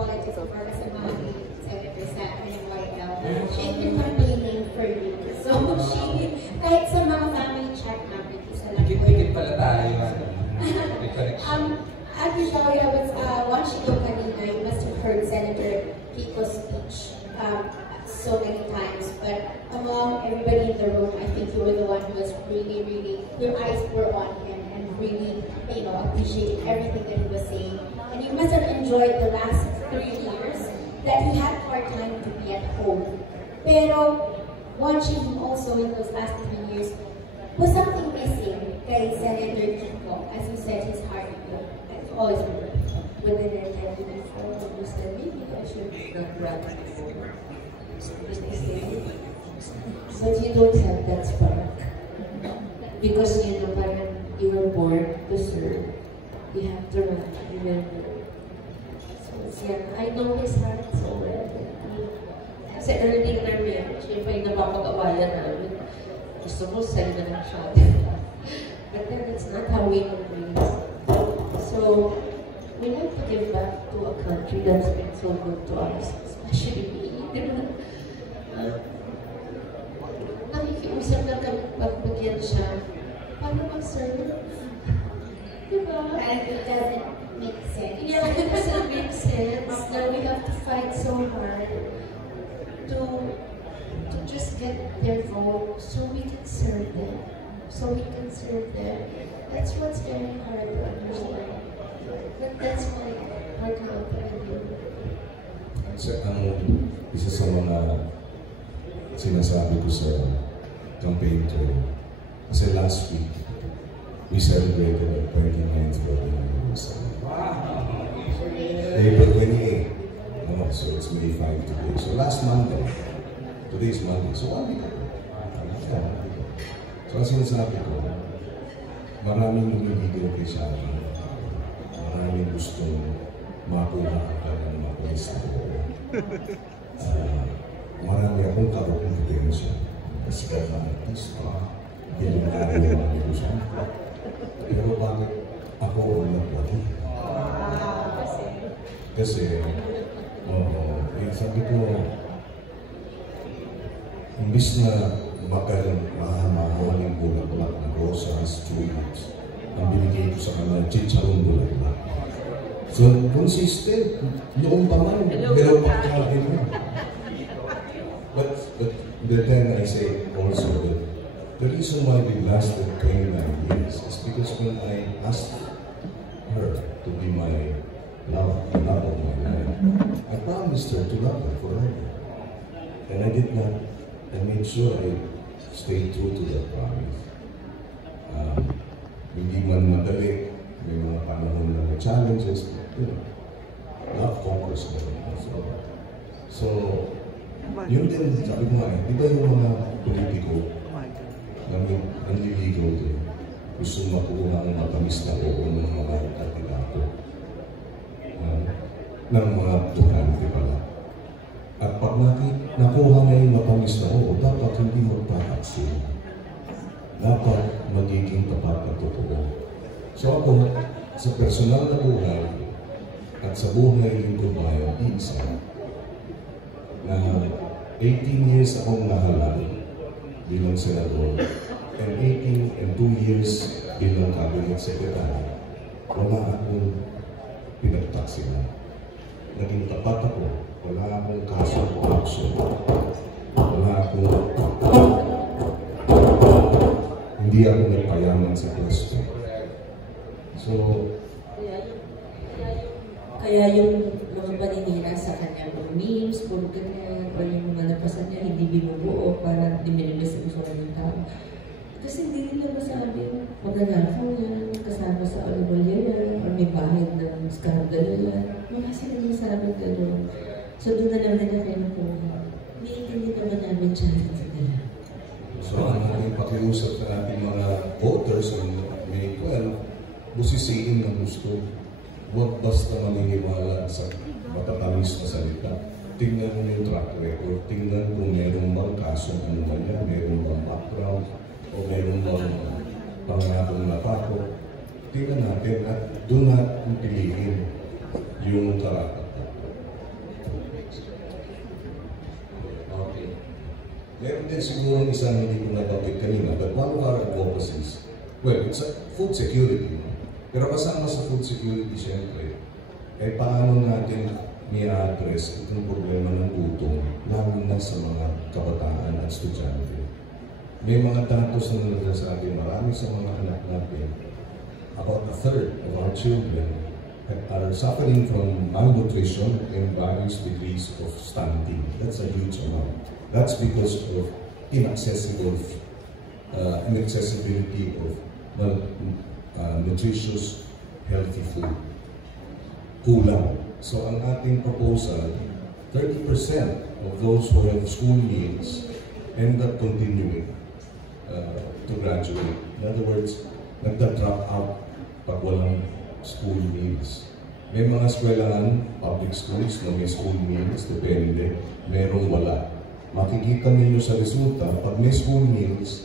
politics before kasi mga Senator Sam and White House. She's been campaigning for you. So she, kahit sa mga family chat namin, isa lang. Dikit-dikit pala tayo. Ate Joey, I was watching you kanina. You must have heard Senator Kiko's speech so many times. But among everybody in the room, I think you were the one who was really, really, your eyes were on him and really, you know, appreciated everything that he was saying. And you must have enjoyed the last 3 years that he had more time to be at home. Pero watching him also in those last 3 years, was something missing kay Senator Kiko? As you said, his heart has always been when I read it before, you said maybe I should not run anymore. But you don't have that spark. Because you know, parang you were born to serve. You have to run, remember. So yeah, I know his heart so well. Kasi early namin, siya pa yung napapag-awayan namin. Gusto mo, sa'yo na lang siya. But then it's not how we know. So, we have to give back to a country that's been so good to us, especially me. Nakikiusap na kami pagbagyan siya. Paano mag-serve? Diba? And it doesn't make sense. Yeah, it doesn't make sense that we have to fight so hard to just get their vote so we can serve them. So we can serve them. That's what's very hard to understand. But that's my heart out I do. So, isa sa mga sinasabi ko sa campaign ko, kasi last week, we celebrated our 39th wedding anniversary. April 28. No, so it's May 5 today. So last Monday, today is Monday, so 1 week ago. So ang sinasabi ko, maraming lumiligaw kay Shani. Maraming gustong makuha ka ng makulis na ko. Marami akong kakumpetensya. Kasi ka na artista, hindi na ako siya. Pero bakit ako ang naglaki? Kasi, sabi ko, imbis na mahamahal yung bulaklak na rosas, tulips, ang binigay ko sa kanila, chicharong bulaklak. So, consistent. Noong pa man, pero pagkain mo. But then I say also that the reason why we lasted 29 years is because when I asked her to be my love of my life, I promised her to love her forever. And I did not. I made sure I stayed true to that promise. Hindi man madali, may mga panahon na may challenges, but you know, love conquers everything. So, yun din, sabi ko nga di ba yung mga politiko na nanliligaw din, gusto makuha ang matamis na oo ng mga kandidato ng mga tukante pala. At pag nakuha na yung matamis na oo, dapat hindi magpapaksin. Dapat magiging tapat at totoo. So ako, sa personal na buhay at sa buhay ng bayan, isa, na 18 years akong nahalal bilang senador and 18 and 2 years bilang cabinet secretary, wala akong pinagtaksilan. Naging tapat ako, wala akong kaso o action, wala akong hindi ako nagpayaman sa pwesto. So, kaya yung mga paninira sa kanya, mga memes, puro ganyan, o yung mga napasan niya, hindi binubuo para diminimis ang gusto ng tao. Kasi hindi nila masabi, magnanakaw yan, kasama sa olibolya yan, o may bahay ng skandalo yan. Mga sila masabi gano'n. So doon na lang nila kayo nakuha. Hindi naman namin challenge nila. So ang ating pakiusap sa ating mga voters on May 12, busisiin ng gusto. Huwag basta maniniwala sa matatamis na salita. Tingnan mo yung track record, tingnan kung merong bang kasong ano man yan, merong bang background, o merong bang pangakong napako. Tingnan natin at doon natin piliin yung karapat. Meron din siguro isang hindi ko nabanggit kanina, but one of our advocacies, well, it's a food security. Pero kasama sa food security, siyempre, paano natin i-address itong problema ng gutom, lalo na sa mga kabataan at estudyante. May mga datos na nagsasabi, marami sa mga anak natin, about a third of our children are suffering from malnutrition and various degrees of stunting. That's a huge amount. That's because of inaccessibility of nutritious, healthy food. Kulang. So ang ating proposal, 30% of those who have school meals end up continuing to graduate. In other words, nagda-drop out pag walang school meals. May mga eskwelahan, public schools na may school meals, depende, merong wala. Makikita ninyo sa resulta, pag may school meals,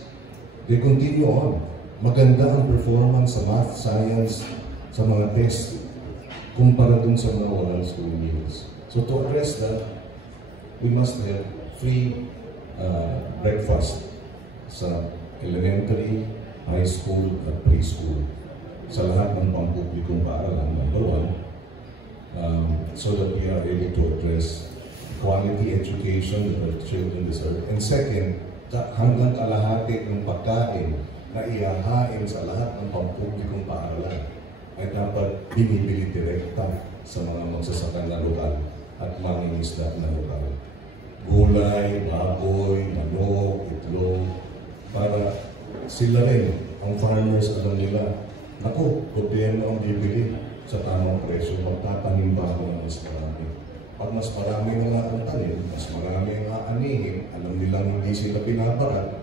they continue on. Maganda ang performance sa math, science, sa mga test, kumpara dun sa mga walang school meals. So to address that, we must have free breakfast sa elementary, high school, at preschool. Sa lahat ng pampublikong paaralan, number one, so that we are able to address quality education that our children deserve. And second, hanggang kalahati ng pagkain na ihahain sa lahat ng pampublikong paaralan ay dapat binibili direkta sa mga magsasaka na lokal at mangingisda na lokal. Gulay, baboy, manok, itlog, para sila rin, ang farmers, alam nila, naku, gobyerno ang bibili sa tamang presyo, magtatanim ba ako ng mas marami. Pag mas marami na nga ang tanim, mas marami ang aanihin, alam nilang hindi sila pinaparat,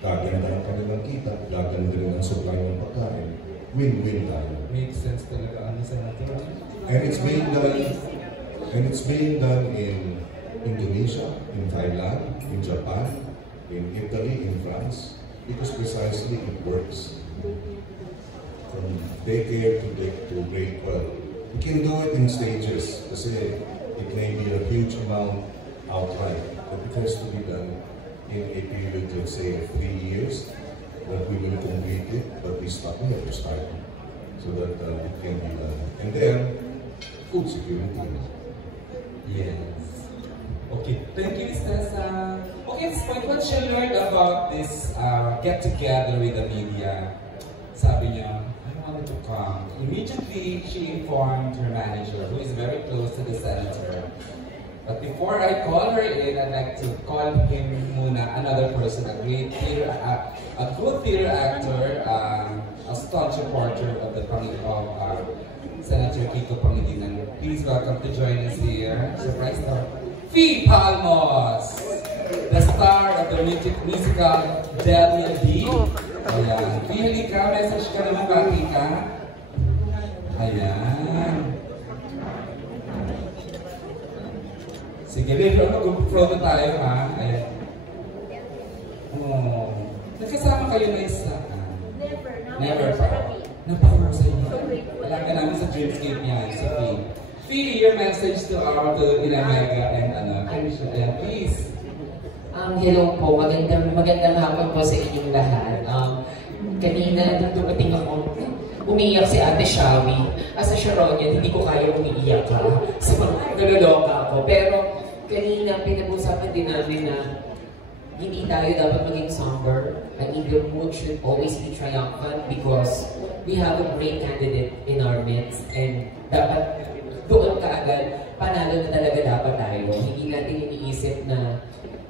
gaganda ang kanilang kita, gaganda rin ang supply ng pagkain, win-win tayo. Makes sense talaga, ano sa natin. And it's being done in Indonesia, in Thailand, in Japan, in Italy, in France, because precisely it works. From daycare to grade 12. We can do it in stages kasi it may be a huge amount outright, but it has to be done in a period, let's say, of 3 years, that we will complete it, but we have to start so that it can be done. And then, food security. Yes. Okay, thank you, Stessa. Okay, at this point, what she learned about this get-together with the media, sabi niya, I wanted to come. Immediately, she informed her manager, who is very close to the senator. But before I call her in, I'd like to call him muna, another person, a good theater actor, a staunch supporter of the Senator Kiko Pangilinan. Please welcome to join us here, surprise star, Fee Palmos, the star of the musical Delia D. Ayan. Fee, halika, message ka naman, bati ka. Ayan. Sige, later mag-upload na tayo, ha? Ayan. Oh. Nagkasama kayo na isa? Never pa. Napakuro sa inyo. Alaga namin sa Dreamscape niya, si Fee. Fee, your message to our Ilamega and Karisha, please. Hello po, magandang hapon po sa inyong lahat. Kanina, nung dumating ako, umiiyak si Ate Shawi. As a Sharonian, hindi ko kaya umiiyak ka. Sa mga naloloka ako. Pero kanina, pinag-usapan din namin na hindi tayo dapat maging somber. I mean, your mood should always be triumphant because we have a great candidate in our midst. And dapat doon kaagad, panalo na talaga dapat tayo. Hindi natin iniisip na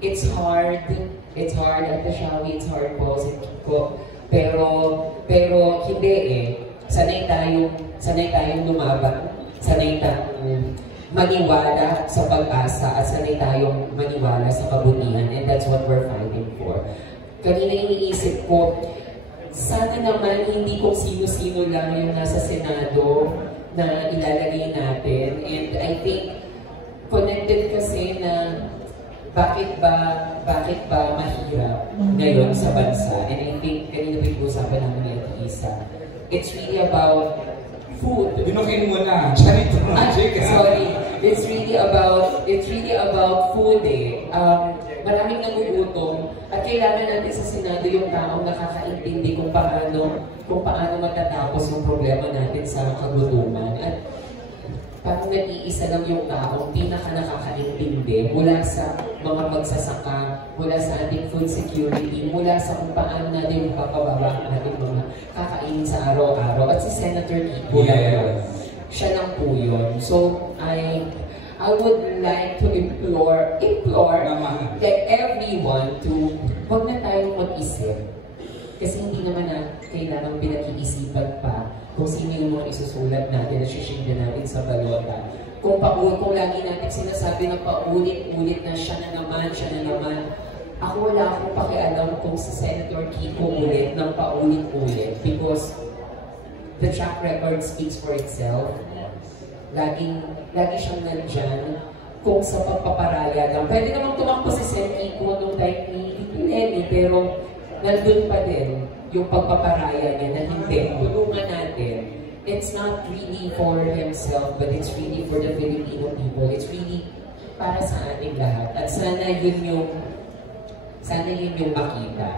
it's hard at the Shawi, it's hard po, si Kiko. Pero hindi eh. Sanay tayong lumaban. Sanay tayong maniwala sa pag-asa at sanay tayong maniwala sa kabutihan. And that's what we're fighting for. Kanina iniisip ko, sana naman hindi kung sino-sino lang yung nasa Senado na ilalagay natin. And I think connected kasi na bakit ba mahirap ngayon sa bansa? And I think kanina pinag-usapan namin ni Ate Isa, it's really about food. Binukin mo na. Charito na. Sorry. It's really about food eh. Maraming nagugutom at kailangan natin sa Senado yung taong nakakaintindi kung paano matatapos yung problema natin sa kagutuman. At parang nag-iisa lang yung taong pinaka-nakakaintindi mula sa mga magsasaka, mula sa ating food security, mula sa kung paano natin mapapababa ang ating mga kakainin sa araw-araw. At si Senator Kiko lang, siya lang po yun. So, I would like to implore that everyone to huwag na tayong mag-isip. Kasi hindi naman na kailangang pinag-iisipan pa kung sino yung mga isusulat natin at shishingda natin sa balota. Kung lagi natin sinasabi na paulit-ulit na siya na naman, ako wala akong pakialam kung si Senator Kiko ulit ng paulit-ulit because the track record speaks for itself. Lagi siyang nandyan kung sa pagpaparaya lang. Pwede namang tumakbo si Sen Kiko nung time ni Lenny, pero nandun pa din yung pagpaparaya niya na hindi, tulungan natin. It's not really for himself, but it's really for the Filipino people. It's really para sa ating lahat. At sana yun yung makita.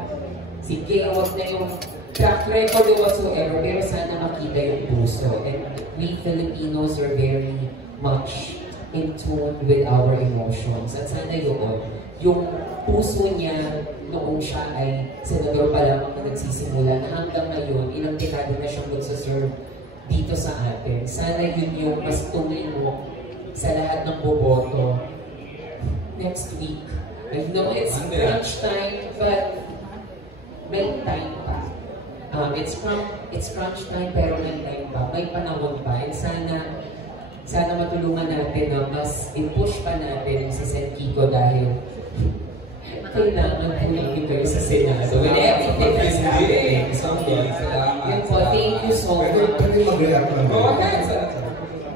Sige, huwag na yung track record or whatsoever, pero sana makita yung puso. And we Filipinos are very much in tune with our emotions. At sana yung puso niya noong siya ay senador pa lamang na nagsisimula na hanggang ngayon, ilang dekada na siyang magsaserve dito sa atin. Sana yun yung mas tumingo sa lahat ng boboto next week. I know it's crunch time, but may time pa. It's crunch time, pero may time pa. May panahon pa. And sana matulungan natin na mas i-push pa natin si Sen Kiko dahil kailangan po kayo sa Senado. With everything that's happening. Yun po, thank you so much. Pwede mag-react lang. Go ahead, Senator.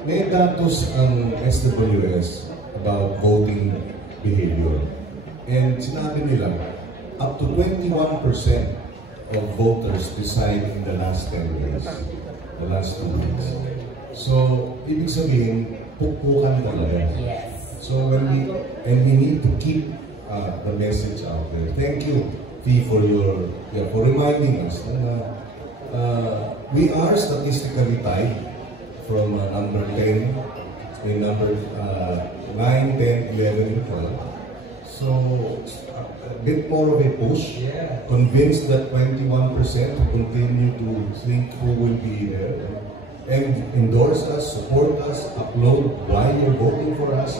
May datos ang SWS about voting behavior. And sinabi nila, up to 21% of voters decide in the last 10 days, the last 2 weeks. So, ibig sabihin, pukpukan talaga. Yes. So, we need to keep the message out there. Thank you, Fee, for reminding us. We are statistically tied from number 10 and number 9, 10, 11, and 12. So, a bit more of a push. Convinced that 21% continue to think who will be there. And endorse us, support us, upload why you're voting for us.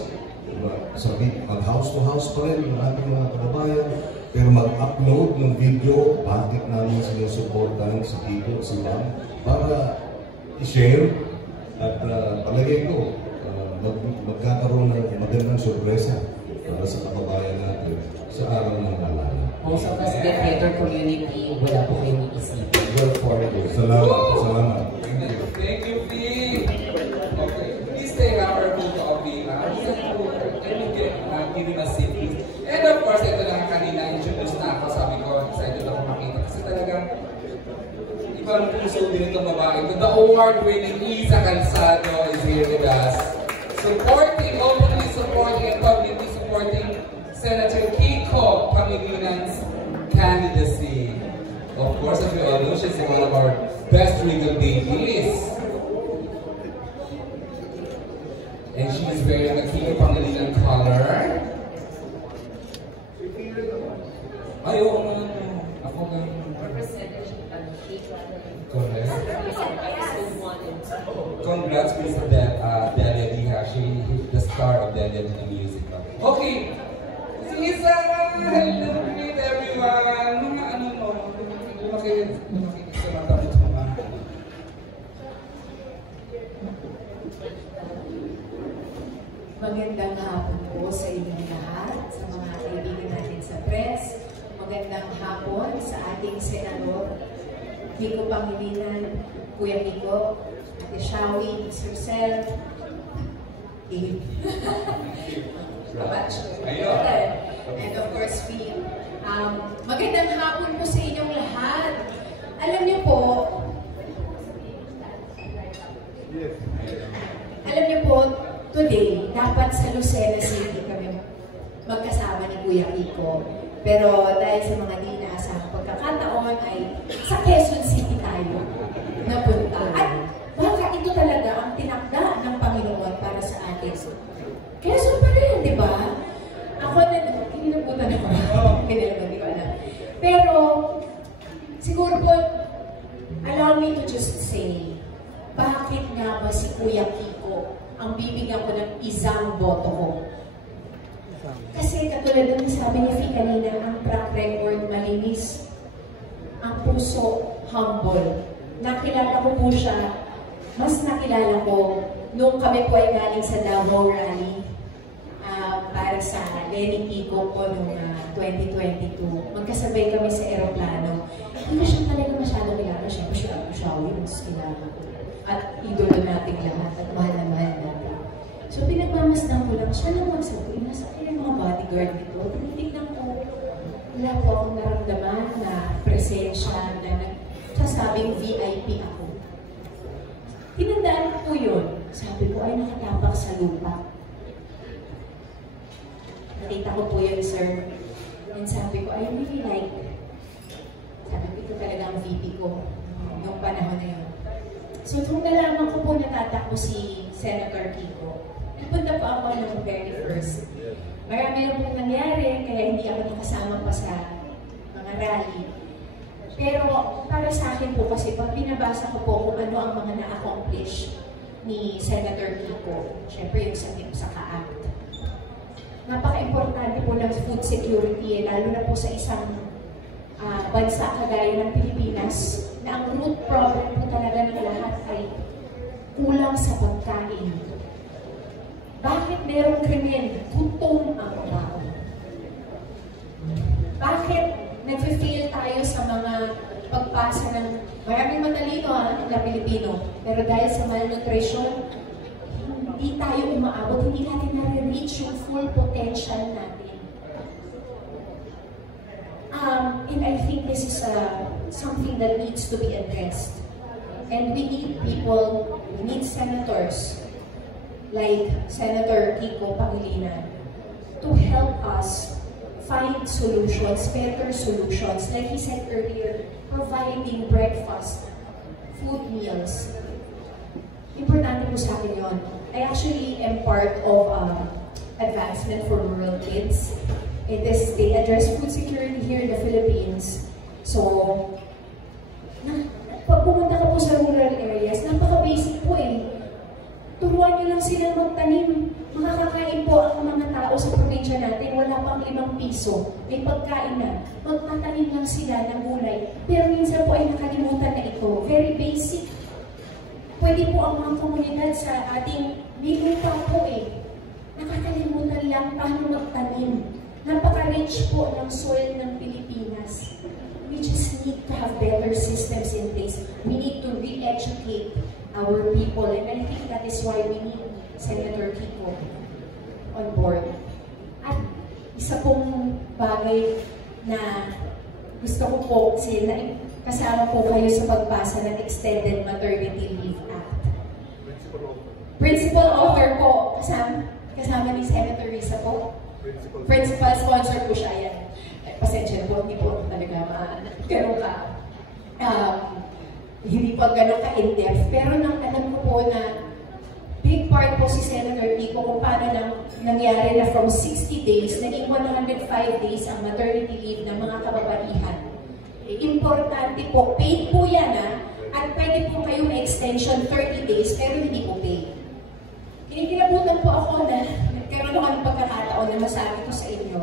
Sabi, mag-house to house pa rin ng ating mga kababayan. Pero mag-upload ng video, bakit namin sinusuportahan si Kiko, si Ma'am, para i-share. At palagay ko, magkakaroon ng magandang sorpresa para sa kababayan natin sa araw ng halalan. Most of us, the theater community, wala po kayong isipin. Work forward. Salamat. Thank you, Fee. Okay, please take our photo of Fee. Giving us seat, please. And of course, ito lang kanina, introduce na ako, sabi ko, excited ako makita. Kasi talagang, ibang puso din itong babae. The award-winning Isa Calzado is here with us. Openly supporting and publicly supporting Senator Kiko Pangalinan's candidacy. Of course, as we all know, she's one of our best regal babies. And she's wearing a Kiko Pangilinan color. Ayaw naman. Ako lang. Correct. Congrats, please, to Delia Diha. She is the star of Delia Diha musical. Okay. Isa! Hello, greet everyone. Mga ano mo, lumaki sa mata mo. Magandang hapon po sa inyong lahat, sa mga kaibigan natin sa press. Magandang hapon sa ating senador, Kiko Pangilinan, Kuya Kiko, Ate Shawi, Mr. Sel, and of course, we. Magandang hapon po sa inyong lahat. Alam niyo po, today, dapat sa Lucena City kami magkasama ni Kuya Kiko. Pero dahil sa mga di inaasahang pagkakataon ay sa Quezon City tayo napunta. At baka ito talaga ang tinakda ng Panginoon para sa atin. Quezon pa rin, di ba? Ako na, hinilabutan ako. Hinilabutan, di ko alam. Pero, siguro po, allow me to just say, bakit nga ba si Kuya Kiko ang bibigyan ko ng isang boto ko? Kasi katulad ng sabi ni Fee kanina, ang track record malinis, ang puso humble. Nakilala ko po siya, mas nakilala ko nung kami po ay galing sa Davao Rally para sa Lenny Kiko po noong 2022. Magkasabay kami sa aeroplano. Hindi ko siya talaga masyado kilala. Siyempre siya ang Shawi, mas kilala ko. At idolo natin lahat at mahal na mahal natin. So pinagmamasdan ko lang, siya lang magsabi, nasa akin yung mga bodyguard dito. Tinitignan ko, wala po akong naramdaman na presensya na nagsasabing VIP ako. Tinandaan ko po yun. Sabi ko, ay nakatapak sa lupa. Nakita ko po yun, sir. And sabi ko, I really like, sabi ko, ito talaga ang VP ko noong panahon na yun. So, nung nalaman ko po natatakbo si Senator Kiko, nagpunta po ako ng very first. Marami na po nangyari, kaya hindi ako nakasama pa sa mga rally. Pero para sa akin po kasi, pag binabasa ko po kung ano ang mga na-accomplish ni Senator Kiko, syempre yung sa Ka-Act. Napaka-importante po ng food security, lalo na po sa isang bansa kagaya ng Pilipinas, na ang root problem po talaga ng lahat ay kulang sa pagkain. Bakit merong krimen? Gutom ang tao. Bakit nag-fail tayo sa mga pagpasa ng maraming matalino na Pilipino, pero dahil sa malnutrition, hindi tayo umaabot, hindi natin na-reach yung full potential natin. And I think this is something that needs to be addressed. And we need people, we need senators like Senator Kiko Pangilinan to help us find solutions, better solutions. Like he said earlier, providing breakfast, food meals. Importante po sa akin yun. I actually am part of Advancement for Rural Kids. They address food security here in the Philippines. So, pag pumunta ka po sa rural areas, napaka-basic po eh. Turuan nyo lang sila magtanim. Makakakain po ang mga tao sa probinsya natin, wala pang 5 piso. May pagkain na. Magtatanim lang sila ng gulay. Pero minsan po ay nakalimutan na ito. Very basic. Pwede po ang mga komunidad sa ating lupa po eh. Nakakalimutan lang paano magtanim. Napaka-rich po ng soil ng Pilipinas. We just need to have better systems in place. We need to re-educate our people. And I think that is why we need Senator Kiko on board. At isa pong bagay na gusto ko po sila kasama po kayo sa pagpasa ng Extended Maternity Leave Act. Principal author po, kasama ni Senator Risa po. Principal sponsor po siya yan. Pasensya na po, hindi po talaga ganun ka. Hindi pa ganun ka-in-depth. Pero alam ko po na big part po si Senator Kiko kung paano nangyari na from 60 days, naging 105 days ang maternity leave ng mga kababaihan. Importante po, paid po yan at pwede po kayo may extension 30 days pero hindi po paid. Kinikilabutan po ako na nagkaroon ako ng pagkakataon na masabi ko sa inyo.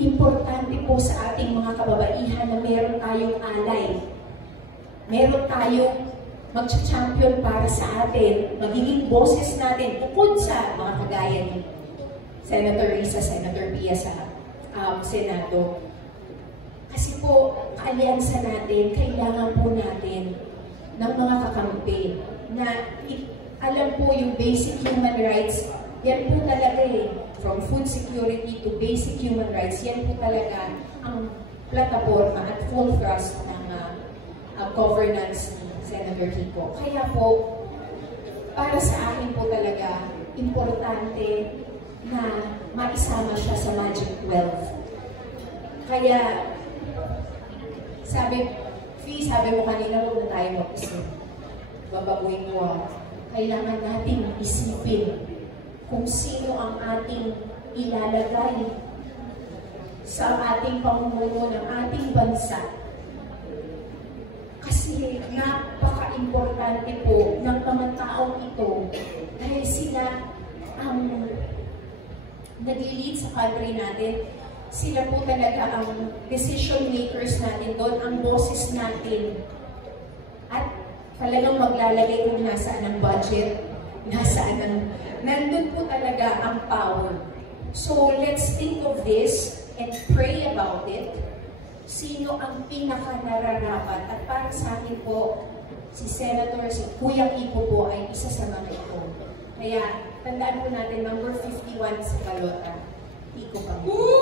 Importante po sa ating mga kababaihan na meron tayong alay. Meron tayong mag-champion para sa atin, magiging boses natin bukod sa mga kagaya ni Senator Risa, Senator Pia sa Senado. Kasi po, kaalyansa natin, kailangan po natin ng mga kakampi na alam po yung basic human rights, yan po talaga eh, from food security to basic human rights, yan po talaga ang plataforma at full thrust ng governance ni Senator Kiko. Kaya po, para sa akin po talaga, importante na maisama siya sa Magic 12. Kaya, sabi mo kanina, huwag na tayo mag-isip. Babaguhin mo, kailangan natin isipin kung sino ang ating ilalagay sa ating pamumuno ng ating bansa. Kasi napaka-importante po ng mga taong ito dahil sila ang nag-lead sa country natin. Sila po talaga ang decision makers natin doon, ang bosses natin. At talagang maglalagay kung nasaan ang budget, nandun po talaga ang power. So let's think of this and pray about it. Sino ang pinaka-nararapat? At para sa akin po, si Kuya Kiko po ay isa sa mga ito. Kaya tandaan po natin, number 51 sa balota, Kiko Pangilinan.